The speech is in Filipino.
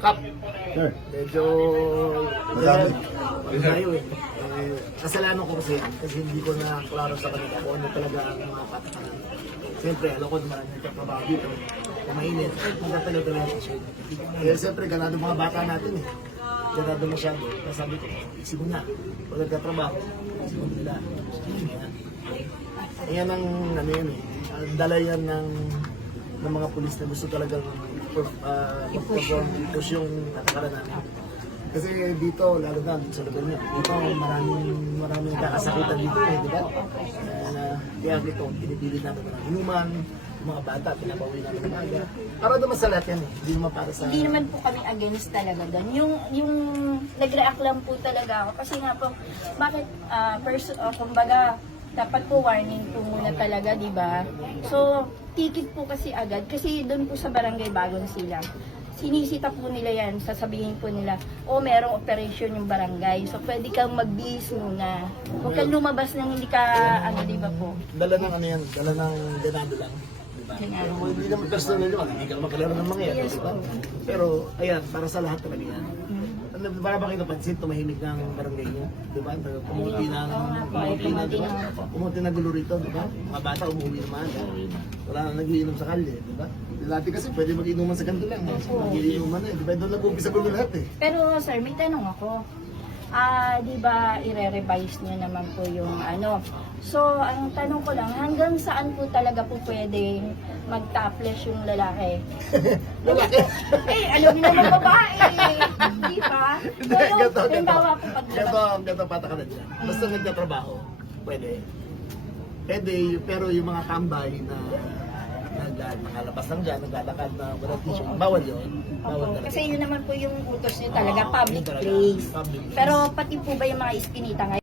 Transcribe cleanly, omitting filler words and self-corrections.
Kap, Sir, medyo Madami. tayo eh. Kasalanan ko kasi hindi ko na klaro sa kanila kung ano talaga ang mga patakaran. Siyempre, alam ko na maraming katrabaho dito. Kumainit, magtatalaw talaga sa show. Kaya siyempre, ganado mga bata natin eh. Ganado masyado. Kaya sabi ko, isipin na. Kung nagkatrabaho, isipin nila. Ayan ang ano yan eh. Dala yan ng mga pulis na gusto talagang i-push yung patakaran natin. Kasi dito, lalo na sa lugar niya, dito maraming kakasakitan dito eh, di ba? Kaya dito, pinipilit natin ng inuman, yung mga bata, pinabawi natin ng aga. Para naman sa lahat yan eh, hindi naman para sa... Hindi naman po kami against talaga doon. Yung nag-react lang po talaga ako. Kasi nga po, bakit, kumbaga, dapat po warning po muna talaga, di ba? So, ticket po kasi agad. Kasi doon po sa barangay Bagong Silang, sinisita po nila yan, sasabihin po nila, merong operation yung barangay. So, pwede kang mag-bihis muna. Huwag kang lumabas nang hindi ka, di ba po? Dala ng ano yan, dala ng ganado lang. Diba? Ganado. Hindi naman personal yun, hindi ka naman kalaro ng mga yan, Yes, diba? po. Pero, ayan, para sa lahat talaga yan. Para ba kayo napansin, tumahimik ng barangay niyo, di ba? Pumunti na gulo rito, di ba? Mga bata umuwi naman. Wala nang nagiinom sa kalye, di ba? Dati kasi pwede mag-inuman sa kanto lang. Mag-iinuman eh, di ba? Doon nag-umpisa gulo lahat eh. Pero sir, may tanong ako. Di ba i-revise niyo naman po yung ano? So, ang tanong ko lang, hanggang saan po talaga po pwede mag-topless yung lalaki? Lalaki! Alam niyo naman babae! Di ba? Pero, halimbawa po pag Gato patakalan dyan. Basta nagtatrabaho, pwede. Pwede, pero yung mga tambay na nakalabas lang dyan, naglalakad na walang t-shirt, bawal yun. Bawal Opo, talaga. kasi yun naman po yung utos niyo talaga, public Yun talaga, place. public place. Pero pati po ba yung mga iskinita ngayon?